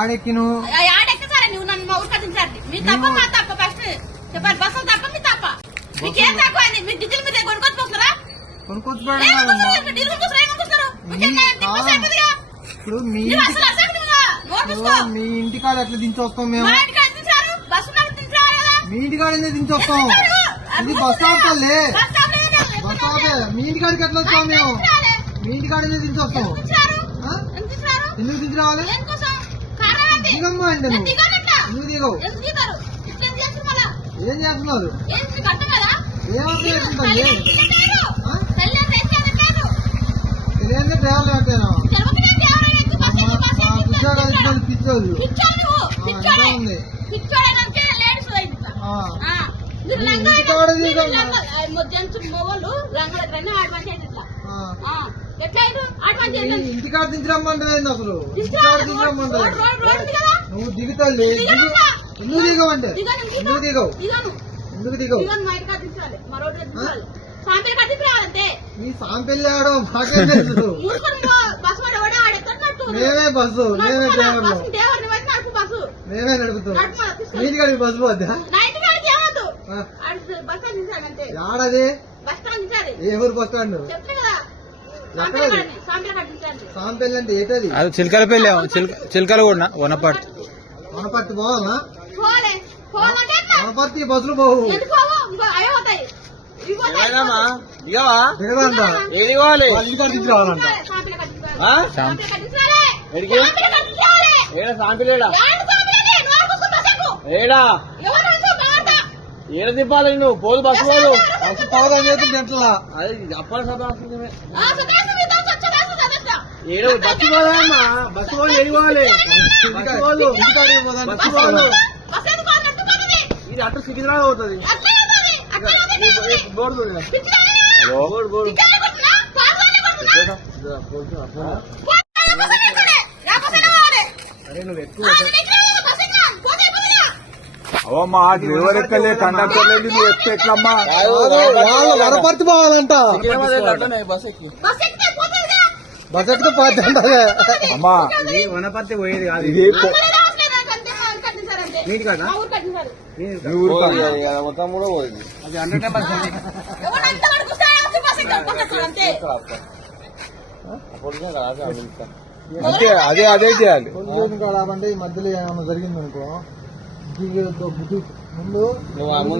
ఆడెక్కి నువ్వు ఆడెక్కసారి నువ్వు నన్ను మా ఊరికి దించాలి. మీ తప్ప మా తప్ప ఫస్ట్ చెప్పాలి. బస్సు తప్ప మీ తప్ప. మీకేం తక్కువ అండి? మీ డీజిల్ మీద కొనుక్కొచ్చుకుంటారా? ఇప్పుడు మీ ఇంటికాడ ఎట్లా దించొస్తాం మేము? మీ ఇంటికాడ దించొస్తాం. ఇది బస్ స్టాప్ తల్లే, బస్ స్టాపే. మీ ఇంటికాడికి ఎట్లా వస్తాం మేము? మీ ఇంటికాడ దించొస్తాం. ఎందుకు దించి రావాలి? దిగమ్మా అంటే నువ్వు ఎందుకు దిగవు? ఏం చేస్తున్నారు? తెలియదు డ్రైవర్లు పెట్టాను ఉద్యోగాలు పిచ్చోళ్ళు ఉంది. ఇంటికాడ దించరమ్మంటే అసలు ఇంటికాడ దించరమ్మంటే నువ్వు దిగుతావు. ఎందుకు దిగవంటే ఎందుకు దిగవు? ఎందుకు దిగవు? నీ సాంపెళ్ళాడు మాకేం తెలుసు? మేమే బస్సు, మేమే డ్రైవర్లు, మేమే నడుపుతాం. మీ ఇంటికాడికి బస్సు పోద్దా? ఆడది ఏ ఊరు బస్ స్టాండ్? సాంపెల్లి అంటే ఏంటది? అది చిలకలపల్లి, చిలకలు కూడా వనపర్తి. వనపర్తి పోవాలా? వనపర్తి బస్సులు పోవు. ఏడ తిప్పాలి నువ్వు? పోదు బస్సు పోదు. బస్సు పోదని చెప్పి గంటలా అది అప్పటి సదాస్తుంది. ఏడు బస్సు పోదామా? బస్సు పోదు ఏడిపోవాలి. బస్సు పోదు. ఇది అటు సికింద్రాబాద్ అవుతుంది. బోర్డు బోర్డు బోర్డు అరే నువ్వు ఎక్కువ అవమ్మా. డ్రైవర్ ఎక్కలే, కండక్టర్ లేదు, నువ్వు ఎక్కితే ఎట్లమ్మా? వనపర్తి పోవాలంట. బస్ ఎక్కితే పోతే అమ్మా. వనపర్తి పోయేది కాదు. మొత్తం కూడా పోయింది. అది 100 నెంబర్ అంతే. అదే అదే చేయాలి. అంటే ఈ మధ్యలో ఏమన్నా జరిగింది అనుకో ముందు అన్ని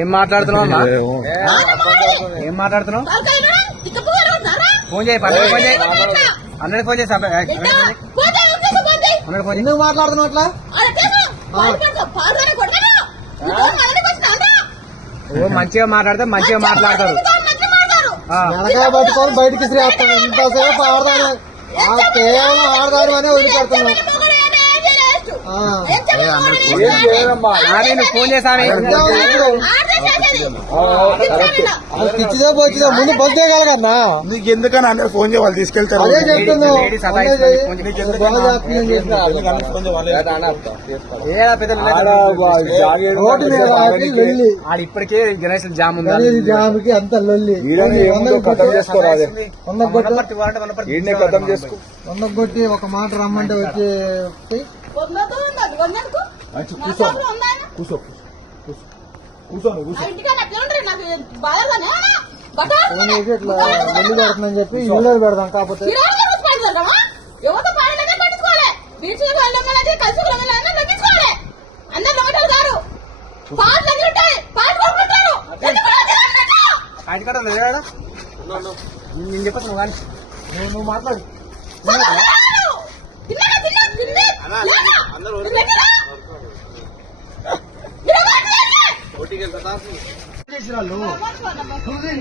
ఏం మాట్లాడుతున్నావు? ఏం మాట్లాడుతున్నావు? ఫోన్ చేయి, పర్లేదు ఫోన్ చేయి. 100 ఫోన్ చేసి ఎందుకు మాట్లాడుతున్నావు అట్లా? మంచిగా మాట్లాడితే మంచిగా మాట్లాడతారు. వెనకాయ పట్టుకొని బయటకి శ్రేస్తాను. ఇంతసేపు ఆడదాను, కేవలం ఆడదాను అనే వదిలిపెడుతున్నావు. ఫోన్ చేశాను. పిచ్చిదేపు వచ్చిందా? ముందు బస్ దిగలగన్నా. నీకు ఎందుకని అందరూ ఫోన్ చేయ, వాళ్ళు తీసుకెళ్తారు. అదే చెప్తున్నావు. ఇప్పటికే గణేష్ జామ్ ఉంది. జామ్ కి అంత లొల్లి. 100 కొట్టి ఒక మాట రమ్మంటే వచ్చి కూర్చో కూర్చో కూర్చోను ఇట్లా వెళ్ళి పెడుతుందని చెప్పి ఇల్లు పెడదాం. కాకపోతే నేను చెప్పచ్చు నువ్వు కానీ నువ్వు మాట్లాడు.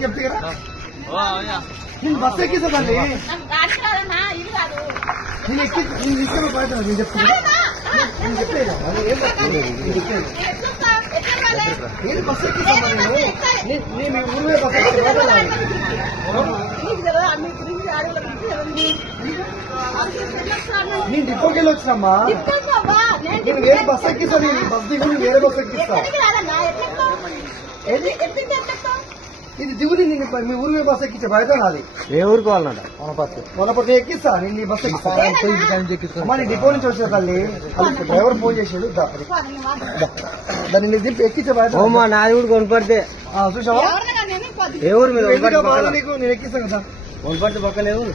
చెప్తే కదా నేను బస్ ఎక్కిస్తానండి. నేను ఎక్కి నేను తీసుకొని పోతాను. నేను చెప్తాను. నేను చెప్పేదా నేను బస్ ఎక్కిస్తాను. నేను ఊరిలో బస్ ఎక్కి వెళ్ళి వచ్చినమ్మా. తీసుకొచ్చావా? నేను నేను వేరే బస్ ఎక్కిస్తా, బస్ దిగు, వేరే బస్ ఎక్కిస్తా. ఎక్కడికి రాదన్నా? ఎట్లా ఎక్కుతావు? ఎట్లా ఎక్కుతావు? ఇది దిగుది, మీ ఊరు బస్ ఎక్కించే బయట నాది. ఏ ఊరికి వాళ్ళ మొన్నపతి ఎక్కిస్తా, నేను నీ బస్ ఎక్కిస్తా. అమ్మా నీ డిపో నుంచి వచ్చిన తల్లి, అది డ్రైవర్ ఫోన్ చేసాడు, దాన్ని నీకు దింపి ఎక్కించే బయట. ఓమా నాది కూడా కొనపడితే చూసావా? ఎవరిని కానీ నేను పోతే. ఏ ఊరు మీద ఎందుకు బాధ నీకు, నేను ఎక్కిస్తాను కదా. కొనపడితే పక్కలేవు